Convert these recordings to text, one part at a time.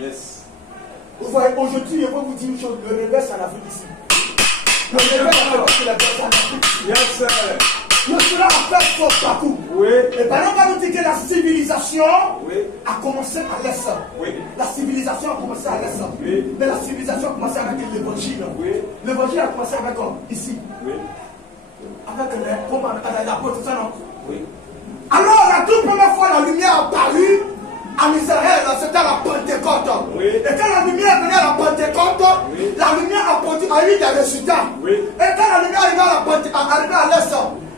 Yes. Vous voyez, aujourd'hui, je vais vous dire une chose, le réveil, c'est en Afrique ici. Le réveil, c'est en Afrique. Yes, sir. Le cela a fait son parcours. Oui. Et pendant qu'on nous dit que la civilisation Oui. a commencé à l'Est. Oui. La civilisation a commencé à l'Est. Oui. Mais la civilisation a commencé avec l'évangile. Oui. L'évangile a commencé avec ici. Oui. Avec l'apôtre, ça non? Oui. Alors, la toute première fois, la lumière a apparu en Israël, c'était la Pentecôte. Oui. Et quand la lumière est venue à la Pentecôte, oui. la lumière a eu des résultats. Oui. Et quand la lumière arrivait à l'Est,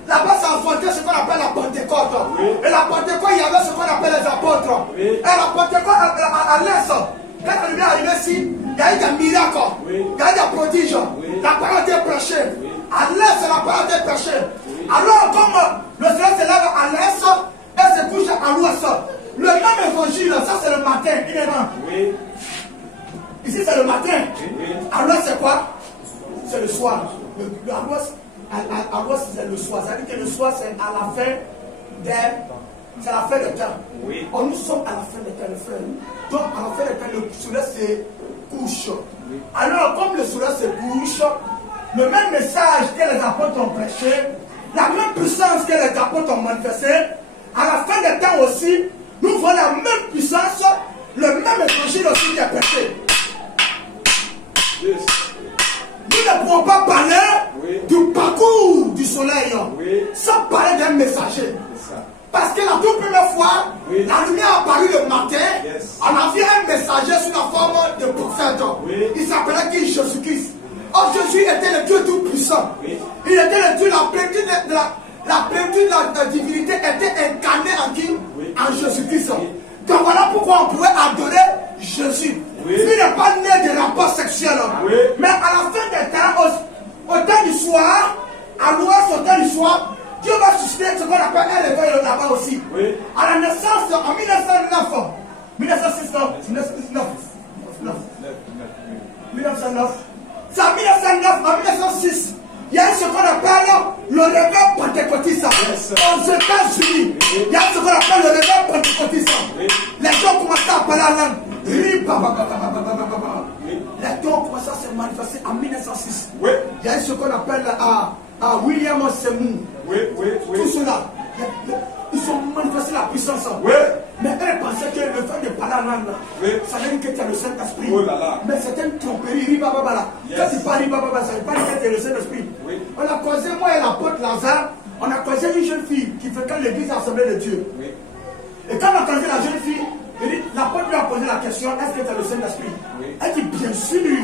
là-bas, ça a fondé ce qu'on appelle la Pentecôte. Oui. Et la Pentecôte, il y avait ce qu'on appelle les apôtres. Oui. Et la Pentecôte, à l'Est, quand la lumière est arrivée ici, il y a eu des miracles. Oui. Il y a eu des prodiges. Oui. La parole était prêchée. Oui. À l'Est, la parole était prêchée. Oui. Alors, comme le soleil se lève à l'Est et se couche à l'Ouest, le même évangile, ça c'est le matin, il est là. Oui. Ici c'est le matin. Oui. À l'Ouest c'est quoi? C'est le soir. À l'Ouest c'est le soir. Ça veut dire que le soir c'est à la fin des... C'est la fin du temps. Oui. Or, nous sommes à la fin du temps, le frère. Donc à la fin du temps, le soleil se couche. Oui. Alors comme le soleil se couche, le même message que les apôtres ont prêché, la même puissance que les apôtres ont manifesté, à la fin des temps aussi, nous voyons la même puissance, le même évangile aussi qui est prêché. Yes. Nous ne pouvons pas parler oui. du parcours du soleil oui. sans parler d'un messager. Parce que la toute première fois, oui. la lumière a apparu le matin, yes. on a vu un messager sous la forme de prophète. Oui. Il s'appelait qui? Jésus-Christ. Or Jésus était le Dieu tout-puissant. Oui. Il était le Dieu, la plénitude de la divinité était incarnée en qui? Oui. En Jésus-Christ. Oui. Donc voilà pourquoi on pouvait adorer Jésus. Oui. Il n'est pas né de rapport sexuel. Oui. Mais à la fin des temps, au temps du soir, à l'ouest, au temps du soir, Dieu va susciter ce qu'on appelle un réveil là-bas aussi. Oui. À la naissance, en 1909, 1909. C'est en 1909, en 1906, il y a ce qu'on appelle le réveil pentecôtiste. Yes. Aux États-Unis, il y a ce qu'on appelle le réveil pentecôtiste. Oui. Les gens commencent à parler la langue. Les gens commencent à se manifester en 1906. Oui. Il y a ce qu'on appelle William Seymour. Oui, oui, oui. Tout cela, ils ont manifesté la puissance. Oui. Mais eux pensaient que le fait de parler en langue, oui. ça veut dire que tu as le Saint-Esprit. Oh là là. Mais c'est une tromperie, ribababa. Yes. Quand tu parles ribababa, ça ne veut pas dire que tu as le Saint-Esprit. Oui. On a causé, moi et l'apôtre Lazare, on a causé une jeune fille qui fréquente l'église Assemblée de Dieu. Oui. Et quand on a causé la jeune fille, l'apôtre lui a posé la question, est-ce que tu as le Saint-Esprit? Oui. Elle dit, bien sûr. Oui.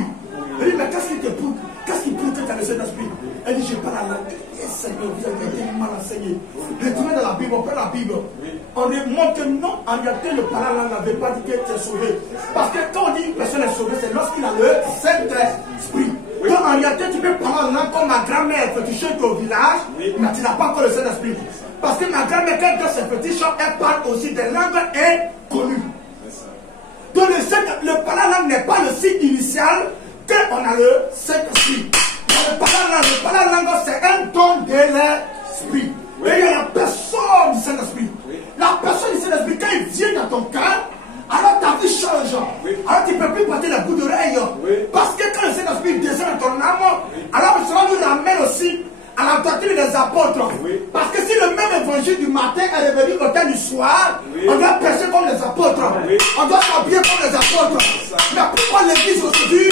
Elle dit, mais qu'est-ce qui te prouve? Qu'est-ce qui prouve que tu as le Saint-Esprit? Elle dit, je parle à langue. Seigneur, vous avez été mal enseigné. Retrouvez dans la Bible, on prend la Bible. Oui. On démontre que non, en réalité, le parler n'avait pas dit que tu es sauvé. Parce que quand on dit une personne est sauvée, c'est lorsqu'il a le Saint-Esprit. Oui. Donc en réalité, tu peux parler en langue comme ma grand-mère fétichette au village, oui. mais tu n'as pas encore le Saint-Esprit. Parce que ma grand-mère, quand elle donne ses fétiches, elle parle aussi des langues inconnues. Donc le parler n'est pas le signe initial qu'on a le Saint-Esprit. Le parler langue, c'est un don de l'esprit. Oui. Et il y a la personne du Saint-Esprit. Oui. La personne du Saint-Esprit, quand il vient dans ton cœur, alors ta vie change. Oui. Alors tu ne peux plus porter la bout d'oreille. Oui. Parce que quand le Saint-Esprit descend dans ton âme, oui. alors cela nous ramène aussi à la doctrine des apôtres. Oui. Parce que si le même évangile du matin est revenu au temps du soir, oui. on doit prêcher comme les apôtres. Oui. On doit s'habiller comme les apôtres. Mais pourquoi l'église aujourd'hui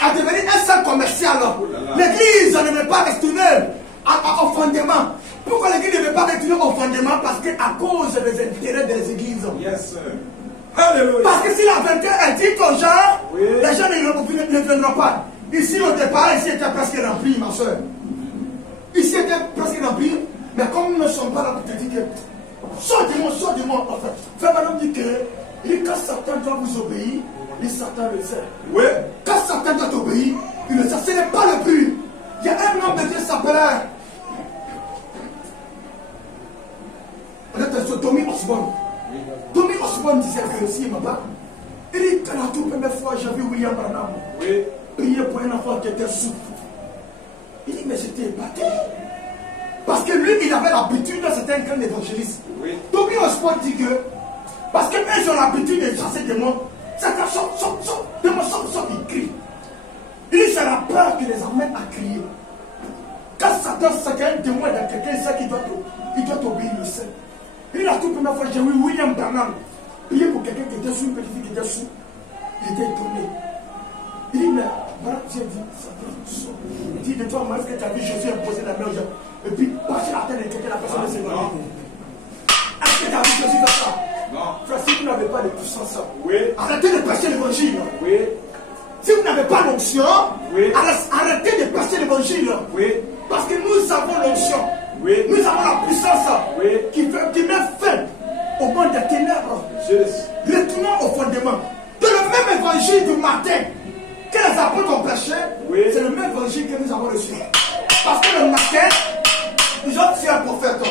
a devenu un centre commercial? L'église ne veut pas retourner au fondement. Pourquoi l'église ne veut pas retourner au fondement? Parce qu'à cause des intérêts des églises. Yes, sir. Alléluia. Parce que si la vérité est dite aux gens, oui. les gens ne viendront pas. Ici, au départ, ici était presque rempli, ma soeur. Ici était presque rempli, mais comme nous ne sommes pas là pour te dire que sortez-moi, en fait. Frère Madame dit que quand Satan doit vous obéir, Satan le sait. Oui. Quand Satan doit t'obéir, il le sait. Ce n'est pas le but. Il y a un homme de Dieu qui s'appelait Tommy Osborne. Tommy Osborne disait que si il m'a pas. Il dit que la toute première fois j'ai vu William Branham prier pour un enfant qui était sourd. Il dit mais j'étais épaté. Parce que lui, il avait l'habitude, c'était un grand évangéliste. Oui. Tommy Osborne dit que parce que eux ont l'habitude de chasser des démons. C'est quand sort, il crie. Il dit c'est la peur qui les amène à crier. Quand Satan sait qu'il y a un démon dans quelqu'un, il sait qu'il doit obéir le Seigneur. Il a tout première fois, j'ai vu William Branham prier pour quelqu'un qui était sous, une petite fille qui était sous. Il était étonné. Il dit, mais voilà, j'ai dit, Satan, il dit, de toi, moi, est-ce que tu as vu Jésus imposer la main aux gens et puis passer la tête de quelqu'un, la personne s'est éloignée. Est-ce que tu as vu Jésus faire ça? Non. Frère, si vous n'avez pas de puissance, oui. Arrêtez de prêcher l'évangile. Oui. Si vous n'avez pas l'onction, oui. Arrêtez de prêcher l'évangile. Oui. Parce que nous avons l'onction. Oui. Nous avons la puissance, oui. qui met fin au monde des ténèbres. Retournons au fondement. De le même évangile du matin que les apôtres ont prêché, oui. C'est le même évangile que nous avons reçu. Parce que le matin, ils ont tué un prophète.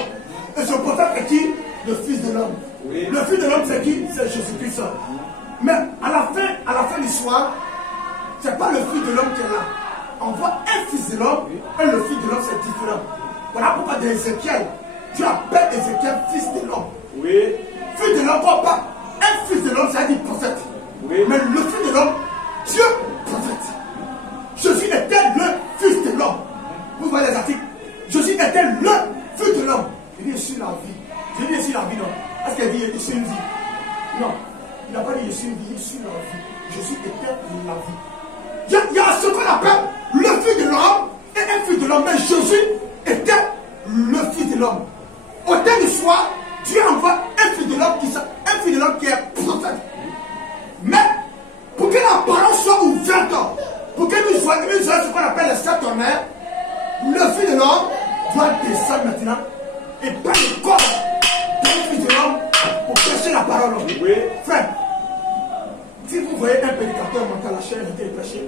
Et ce prophète est qui? Le Fils de l'homme. Oui. Le Fils de l'homme, c'est qui? C'est Jésus-Christ. Mais à la fin du soir, ce n'est pas le Fils de l'homme qui est là. On voit un Fils de l'homme et le Fils de l'homme, c'est différent. Voilà pourquoi dans Ézéchiel, Dieu appelle Ézéchiel Fils de l'homme. Oui. Fils de l'homme, pas un Fils de l'homme, c'est-à-dire prophète. Oui. Mais le Fils de l'homme, Dieu, prophète. Jésus était le Fils de l'homme. Vous voyez les articles? Jésus était le Fils de l'homme. Il dit, je suis la vie. Je dis, je suis la vie, non. Est-ce qu'il dit, je suis une vie? Non. Il n'a pas dit, je suis une vie, je suis la vie. Jésus était la vie. Il y a ce qu'on appelle le Fils de l'homme et un Fils de l'homme. Mais Jésus était le Fils de l'homme. Au temps du soir, Dieu envoie un Fils de l'homme qui est prophète. Mais pour que la parole soit ouverte, pour que nous soyons ce qu'on appelle les sept honneurs, le Fils de l'homme doit descendre maintenant et prendre le corps du Fils de l'homme pour prêcher la parole. Oui. Frère, si vous voyez un prédicateur monter à la chaîne et prêcher,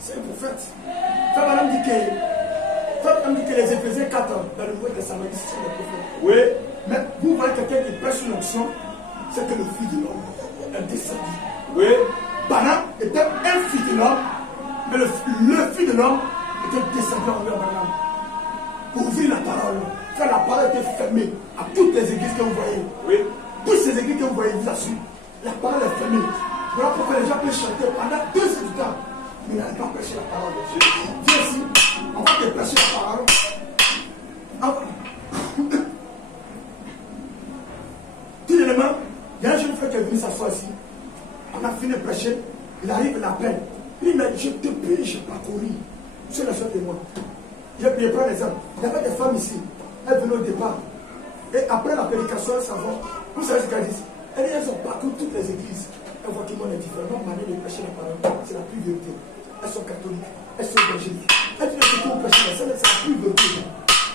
c'est un prophète. Frère, madame dit que les Éphésiens 4 dans le Nouveau Testament, c'est le prophète. Oui. Mais vous voyez quelqu'un qui prêche une onction, c'est que le Fils de l'homme est descendu. Oui. Balaam était un Fils de l'homme, mais le Fils de l'homme était descendu envers Balaam pour ouvrir la parole. Faire la parole était fermée à toutes les églises que vous voyez. Oui. Toutes ces églises que vous voyez, vous assurez. La parole est fermée. Voilà pourquoi les gens peuvent chanter pendant 2 heures du temps. Mais ils n'arrivent pas à prêcher la parole. Viens ici, on va te prêcher la parole. Tout élément, il y a un jeune frère qui est venu s'asseoir ici. On a fini de prêcher. Il arrive, il l'appelle. Il dit, mais depuis, j'ai parcouru sur la sorte de moi. Je prends l'exemple. Il y avait des femmes ici. Elles venaient au départ. Et après la prédication, elles s'en vont. Vous savez ce qu'elles disent? Elles ont parcouru toutes les églises. Elles voient que le monde est différent. Leur manière de prêcher la parole, c'est la plus vérité. Elles sont catholiques. Elles sont évangéliques. Elles disent que pour prêcher la scène, c'est la plus vérité.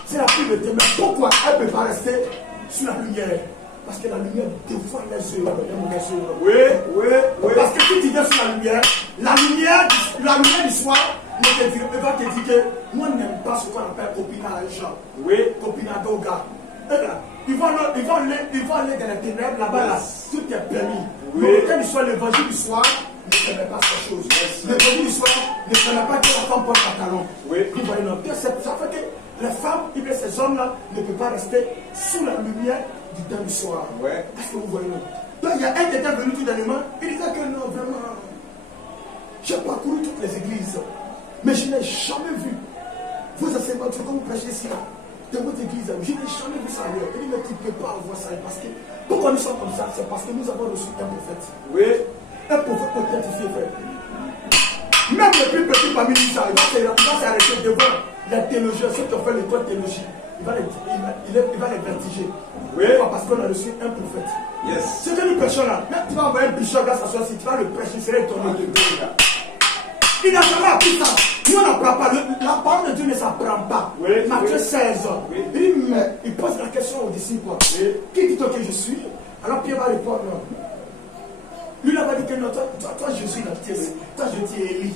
C'est la plus vérité. Mais pourquoi elles ne peuvent pas rester sous la lumière? Parce que la lumière dévoile les yeux, les mauvais yeux. Oui, oui, oui. Parce que si tu viens sur la lumière du soir, il va te dire que moi, je n'aime pas ce qu'on appelle copinage. Oui. Copinage au gars. Ils vont aller dans les ténèbres, là-bas, là, tout est permis. Oui. Mais quand il soit l'évangile du soir, ne permet pas cette chose. L'évangile du soir ne permet pas que la femme porte pantalon. Oui. Vous voyez, ça fait que les femmes, ces hommes-là, ne peuvent pas rester sous la lumière du temps du soir. Ouais. Est-ce que vous voyez? Donc il y a un qui était venu tout dernièrement, il disait que non, vraiment, j'ai parcouru toutes les églises, mais je n'ai jamais vu vos enseignements, comme vous prêchez ici, dans votre église, je n'ai jamais vu ça ailleurs. Il dit, mais tu ne peux pas avoir ça, parce que pourquoi nous sommes comme ça? C'est parce que nous avons reçu un prophète. Oui. Un prophète authentifié, frère. Même le plus petit parmi nous, il va s'arrêter devant les théologiens, ceux qui ont fait l'école de théologie. Il va les vertiger. Oui. Pourquoi? Parce qu'on a reçu un prophète. Yes. Ce que nous prêchons là, même tu vas envoyer un bishop là, s'asseoir, si tu vas le prêcher, il serait étonné. Il n'a jamais appris ça. Nous, on n'apprend pas. La parole de Dieu ne s'apprend pas. Oui, Matthieu 16. Oui. Il pose la question aux disciples. Oui. Qui dit-on que je suis? Alors Pierre va répondre. Lui, il a dit que non, toi Jésus, toi, je dis Élie.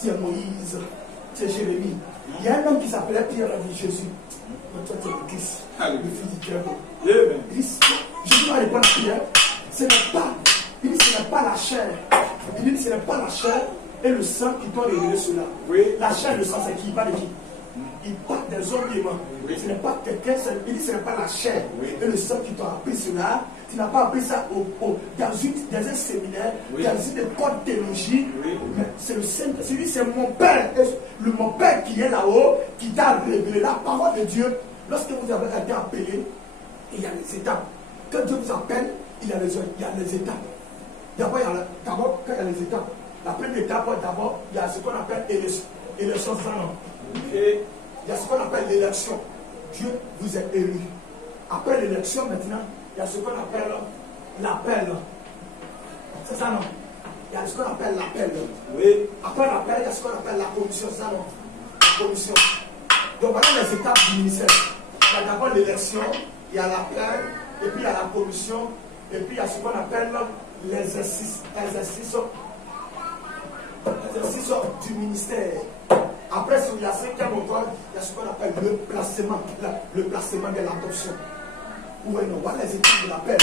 Tu es Moïse. Tu es Jérémie. Il y a un homme qui s'appelait Pierre, il a dit Jésus. Mais toi, tu es le Christ, le fils du Dieu. Jésus va répondre à Pierre. Ce n'est pas la chair. Il dit, ce n'est pas la chair et le sang qui t'ont révélé cela. Oui. La chair et le sang, c'est qui? Pas de qui? Il parle des hommes vivants. Ce n'est pas quelqu'un, il dit ce n'est pas la chair et le sang qui t'ont appris cela. Tu n'as pas appris ça dans un séminaire, dans une école de théologie. Mais c'est le Saint-Esprit. C'est lui, c'est mon Père. Mon Père qui est là-haut, qui t'a révélé la parole de Dieu. Lorsque vous avez été appelé, il y a les étapes. Quand Dieu vous appelle, il y a les étapes. D'abord, quand il y a les étapes, la première étape, d'abord, il y a ce qu'on appelle élection. Et il y a ce qu'on appelle l'élection. Dieu vous a élu. Après l'élection, maintenant, il y a ce qu'on appelle l'appel. C'est ça, non? Il y a ce qu'on appelle l'appel. Oui. Après l'appel, il y a ce qu'on appelle la commission. C'est ça, non? La commission. Donc, voilà les étapes du ministère. Il y a d'abord l'élection, il y a l'appel, et puis il y a la commission, et puis il y a ce qu'on appelle l'exercice du ministère. Après, sur la cinquième étoile, il y a ce qu'on appelle le placement de l'adoption. Vous voyez, on voit les étapes de l'appel.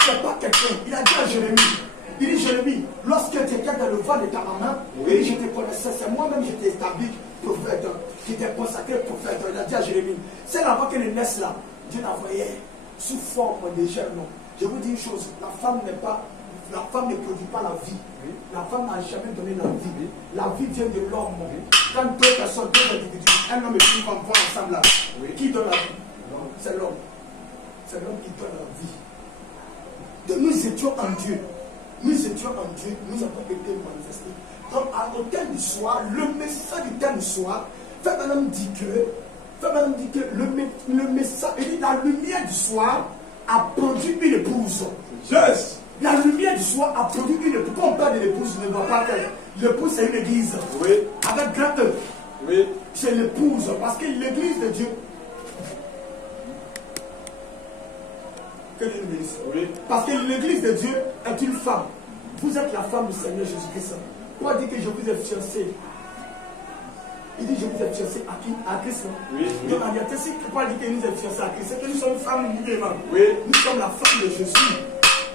Ce n'est pas quelqu'un. Il a dit à Jérémie, il dit Jérémie, lorsque tu étais dans le ventre de ta maman, il dit je te connaissais, c'est moi-même qui t'ai établi prophète, qui t'ai consacré prophète. Il a dit à Jérémie, c'est là-bas que les naissent là, Dieu l'envoyait sous forme de germe. Je vous dis une chose, la femme ne produit pas la vie. La femme n'a jamais donné la vie. La vie vient de l'homme. Quand deux personnes, deux individus, un homme et une femme vont ensemble là, qui donne la vie? C'est l'homme. C'est l'homme qui donne la vie. Donc nous étions en Dieu. Nous étions en Dieu. Nous avons été manifestés. Donc au thème du soir, le message du thème du soir, Frère Branham dit que le message, il dit la lumière du soir a produit une épouse. Yes. La lumière du soir a produit une épouse. Quand on parle de l'épouse, ne voit pas que l'épouse c'est une église. Oui. Avec grand E. Oui. C'est l'épouse. Parce que l'église de Dieu. Que Dieu nous bénisse. Oui. Parce que l'église de Dieu est une femme. Vous êtes la femme du Seigneur Jésus-Christ. Paul dit que je vous ai fiancé. Il dit je vous ai fiancé à qui? À Christ. Oui. Donc en réalité, si Paul dit que nous sommes fiancés à Christ, c'est que nous sommes femmes musulmanes. Oui. Nous sommes la femme de Jésus.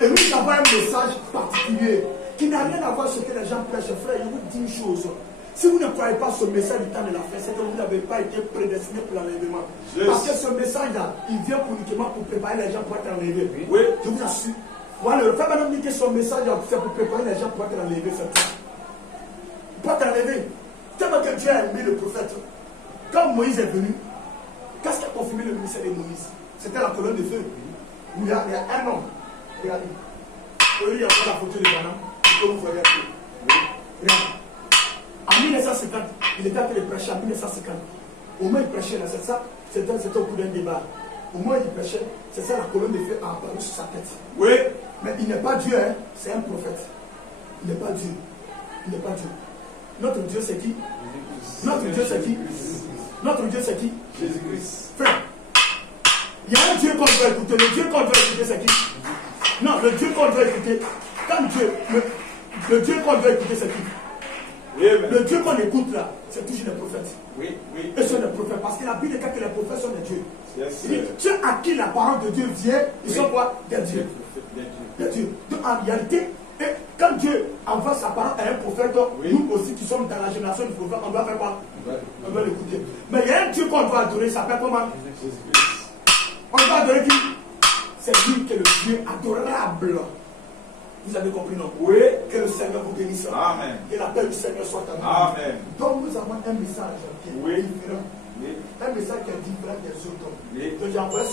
Et nous avons un message particulier qui n'a rien à voir avec ce que les gens prêchent. Frère, je vous dis une chose. Si vous ne croyez pas ce message du temps de la fin, c'est que vous n'avez pas été prédestiné pour l'enlèvement. Yes. Parce que ce message-là, il vient uniquement pour préparer les gens pour être enlevés. Oui. Je vous assure. Voilà, le frère Branham dit que son message, c'est pour préparer les gens pour être enlevés. Pour être enlevé. Tellement que Dieu a aimé le prophète. Quand Moïse est venu, qu'est-ce qui a confirmé le ministère de Moïse? C'était la colonne de feu. Il y a un homme. Regardez. Il y a encore la photo de Branham. Que vous voyez un peu. Oui. Regardez. En 1950, il était en train de prêcher en 1950. Au moins il prêchait là, c'est ça, c'était au cours d'un débat. Au moins il prêchait, c'est ça la colonne de feu a apparu sur sa tête. Oui. Mais il n'est pas Dieu, hein, c'est un prophète. Il n'est pas Dieu. Il n'est pas Dieu. Notre Dieu c'est qui? Notre Dieu c'est qui? Notre Dieu c'est qui? Jésus-Christ. Frère, il y a un Dieu qu'on doit écouter. Le Dieu qu'on doit écouter c'est qui? Non, le Dieu qu'on doit écouter. Quand Dieu, le Dieu qu'on doit écouter c'est qui? Oui, le Dieu qu'on écoute là, c'est toujours les prophètes. Oui, oui. Et ce sont les prophètes. Parce que la Bible dit que les prophètes sont des dieux. Yes, il dit, ceux à qui la parole de Dieu vient, ils sont quoi? Des dieux. Des dieux. Donc en réalité, quand Dieu envoie sa parole à un prophète, nous aussi qui sommes dans la génération du prophète, on doit faire quoi? On doit l'écouter. Mais il y a un Dieu qu'on doit adorer, ça s'appelle comment? On doit adorer qui? C'est lui qui est le Dieu adorable. Vous avez compris, non? Oui. Que le Seigneur vous bénisse. Amen. Que la paix du Seigneur soit avec vous. Amen. Donc nous avons un message qui est différent. Oui. Un message qui est différent des autres. Oui. Donc j'ai envoyé